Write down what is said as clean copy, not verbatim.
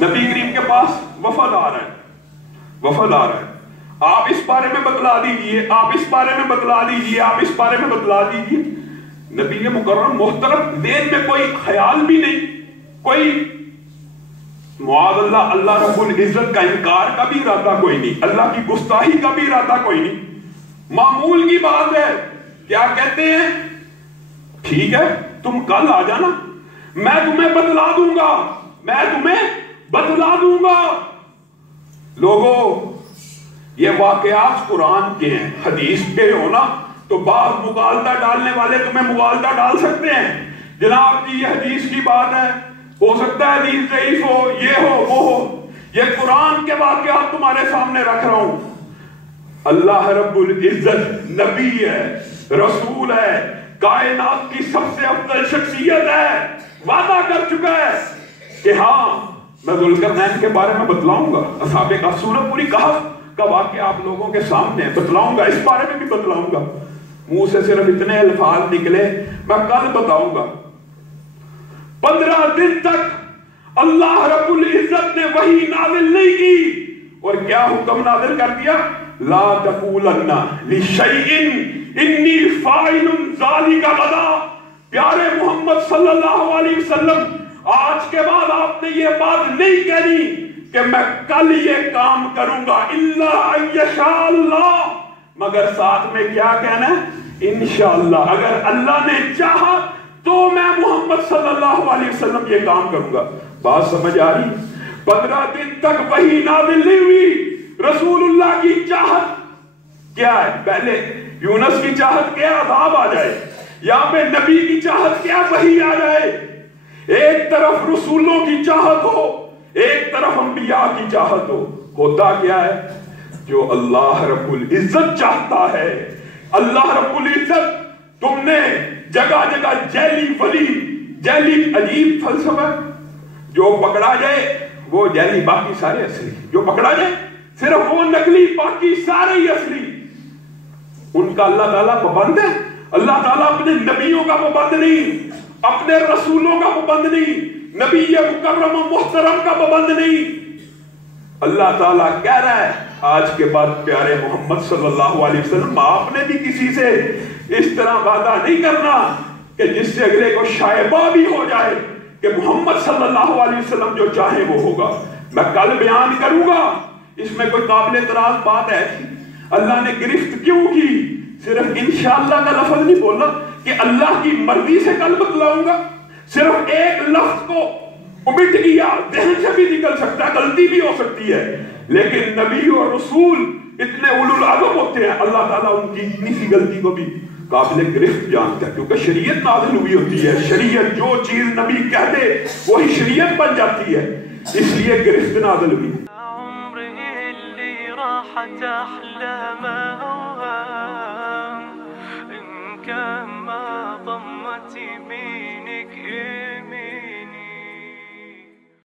نبی کریم کے پاس وفد آ رہا ہے، آپ اس بارے میں بتلا دیجئے، آپ اس بارے میں بتلا دیجئے، آپ اس بارے میں بتلا دیجئے۔ نبی مکرم محترم ذہن میں کوئی خیال بھی نہیں، کوئی معاذ اللہ اللہ رب العزت کا انکار کا بھی ارادہ کوئی نہیں، اللہ کی گستاخی کا بھی ارادہ کوئی نہیں، معمول کی بات ہے۔ کیا کہتے ہیں؟ ٹھیک ہے تم کل آ جانا، میں تمہیں بتلا دوں گا، میں تمہیں بتلا دوں گا۔ لوگوں یہ واقعات قرآن کے ہیں، حدیث کے ہونا تو بعض مغالطہ ڈالنے والے تمہیں مغالطہ ڈال سکتے ہیں، جناب جی یہ حدیث کی بات ہے، ہو سکتا ہے حدیث ضعیف ہو، یہ ہو وہ ہو، یہ قرآن کے واقعات تمہارے سامنے رکھ رہا ہوں۔ اللہ رب العزت نبی ہے، رسول ہے، کائنات کی سب سے افضل شخصیت ہے، وعدہ کر چکا ہے کہ ہاں میں ذوالقرنین کے بارے میں بتلاؤں گا، اصحاب کہف سورۃ پوری کہف کا واقعہ آپ لوگوں کے سامنے بتلاؤں گا، اس بارے میں بھی بتلاؤں گا۔ منہ سے صرف اتنے الفاظ نکلے میں کل بتاؤں گا۔ 15 دن تک اللہ رب العزت نے وحی نازل نہیں کی، اور کیا حکم نازل کر دیا؟ لا تقولن لشیء انی فاعل ذلک غدا۔ پیارے محمد صلی اللہ علیہ وسلم آج کے بعد آپ نے یہ بات نہیں کہنی کہ میں کل یہ کام کروں گا، الا ان یشاء اللہ، مگر ساتھ میں کیا کہنا ہے؟ انشاءاللہ، اگر اللہ نے چاہا تو میں محمد صلی اللہ علیہ وسلم یہ کام کروں گا۔ بات سمجھ آ رہی؟ 15 دن تک وحی نازل نہیں ہوئی۔ رسول اللہ کی چاہت کیا ہے؟ پہلے یونس کی چاہت کیا؟ عذاب آ جائے۔ یہاں پہ نبی کی چاہت کیا؟ وحی آ جائے۔ ایک طرف رسولوں کی چاہت ہو، ایک طرف انبیاء کی چاہت ہو، ہوتا کیا ہے؟ جو اللہ رب العزت چاہتا ہے، اللہ رب العزت، تم نے جگہ جگہ جیلی ولی، جیلی عجیب فلسفہ، جو پکڑا جائے وہ جیلی، باقی سارے اصلی، جو پکڑا جائے صرف وہ نقلی، باقی سارے ہی اصلی۔ ان کا اللہ تعالیٰ پابند ہے؟ اللہ تعالیٰ اپنے نبیوں کا پابند نہیں، اپنے رسولوں کا پابند نہیں، نبی مکرم و محترم کا پابند نہیں۔ اللہ تعالیٰ کہہ رہا ہے آج کے بعد پیارے محمد صلی اللہ علیہ وسلم آپ نے بھی کسی سے اس طرح وعدہ نہیں کرنا کہ جس سے اگلے کو شائبہ بھی ہو جائے کہ محمد صلی اللہ علیہ وسلم جو چاہے وہ ہوگا۔ میں کل بیان کروں گا، اس میں کوئی قابل اعتراض بات ہے؟ اللہ نے گرفت کیوں کی؟ صرف انشاءاللہ کا لفظ نہیں بولنا کہ اللہ کی مرضی سے کل بتلاؤں گا، صرف ایک لفظ کو امٹ کیا، ذہن سے بھی نکل سکتا ہے، غلطی بھی ہو سکتی ہے، لیکن نبی اور رسول اتنے اولو العزم ہوتے ہیں، اللہ تعالیٰ ان کی اتنی سی غلطی کو بھی قابل گرفت جانتا ہے، کیونکہ شریعت نازل ہوئی ہوتی ہے، شریعت جو چیز نبی کہہ دے وہی شریعت بن جاتی ہے، اس لیے گرفت نازل ہوئی۔